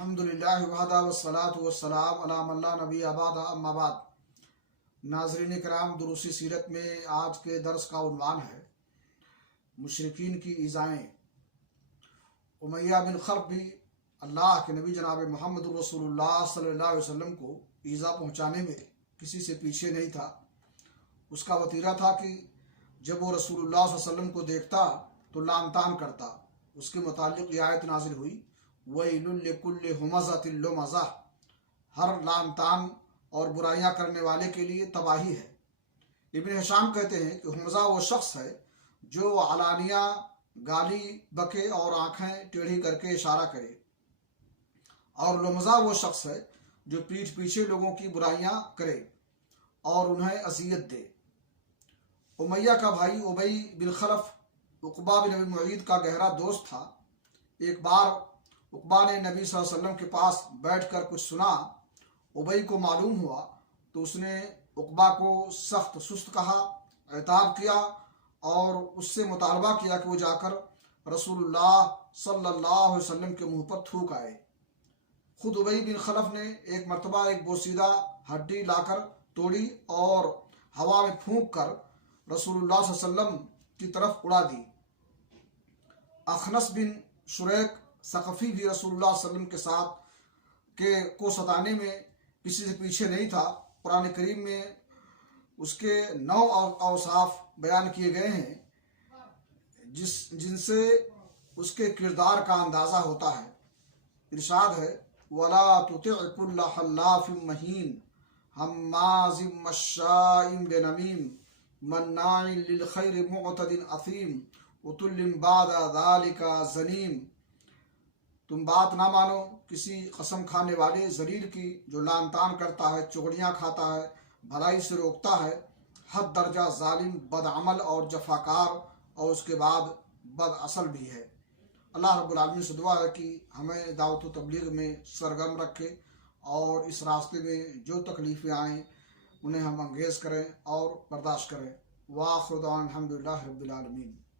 الحمدللہ وحدہ والصلاة والسلام علی من لا نبی بعد اما بعد۔ ناظرین کرام، دروسی سیرت میں آج کے درس کا عنوان ہے مشرکین کی ایذائیں۔ امیہ بن خلف بھی اللہ کے نبی جناب محمد رسول اللہ صلی اللہ علیہ وسلم کو ایذا پہنچانے میں کسی سے پیچھے نہیں تھا۔ اس کا وتیرہ تھا کہ جب وہ رسول اللہ صلی اللہ علیہ وسلم کو دیکھتا تو لعن طعن کرتا۔ اس کے متعلق یہ آیت نازل ہوئی، وَيْلٌ لِكُلِّ ہُمَزَةٍ لُمَزَةٍ، ہر لعن طعن اور برائیاں کرنے والے کے لیے تباہی ہے۔ ابن ہشام کہتے ہیں کہ ہمزہ وہ شخص ہے جو علانیہ گالی بکے اور آنکھیں ٹیڑھی کر کے اشارہ کرے، اور لمزہ وہ شخص ہے جو پیٹھ پیچھے لوگوں کی برائیاں کرے اور انہیں اذیت دے۔ امیہ کا بھائی ابی بن خلف عقبہ بن ابی معیط کا گہرا دوست تھا۔ ایک بار عقبہ نے نبی صلی اللہ علیہ وسلم کے پاس بیٹھ کر کچھ سنا۔ ابی کو معلوم ہوا تو اس نے عقبہ کو سخت سست کہا، عتاب کیا اور اس سے مطالبہ کیا کہ وہ جا کر رسول اللہ صلی اللہ علیہ وسلم کے منہ پر تھوک آئے۔ خود ابی بن خلف نے ایک مرتبہ ایک بوسیدہ ہڈی لا کر توڑی اور ہوا میں پھونک کر رسول اللہ صلی اللہ علیہ وسلم کی طرف اڑا دی۔ اخنس بن شریک ثقفی بھی رسول اللہ صلی اللہ علیہ وسلم کے ساتھ کو ستانے میں کسی سے پیچھے نہیں تھا۔ قرآن کریم میں اس کے 9 اوصاف بیان کیے گئے ہیں جن سے اس کے کردار کا اندازہ ہوتا ہے۔ ارشاد ہے، وَلَا تُطِعْ كُلَّ حَلَّافٍ مَّهِينٍ ہَمَّازٍ مَّشَّاءٍ بِنَمِيمٍ مَّنَّاعٍ لِلْخَيْرِ مُعْتَدٍ أَثِيمٍ عُتُلٍّ بَعْدَ ذَلِكَ زَنِيمٍ۔ تم بات نہ مانو کسی قسم کھانے والے ذلیل کی جو لعن طعن کرتا ہے، چغلیاں کھاتا ہے، بھلائی سے روکتا ہے، حد درجہ ظالم، بدعمل اور جفاکار، اور اس کے بعد بد اصل بھی ہے۔ اللہ رب العالمین سے دعا ہے کہ ہمیں دعوت و تبلیغ میں سرگرم رکھے اور اس راستے میں جو تکلیفیں آئیں انہیں ہم انگیز کریں اور برداشت کریں۔ وآخر دعوانا الحمدللہ رب العالمین۔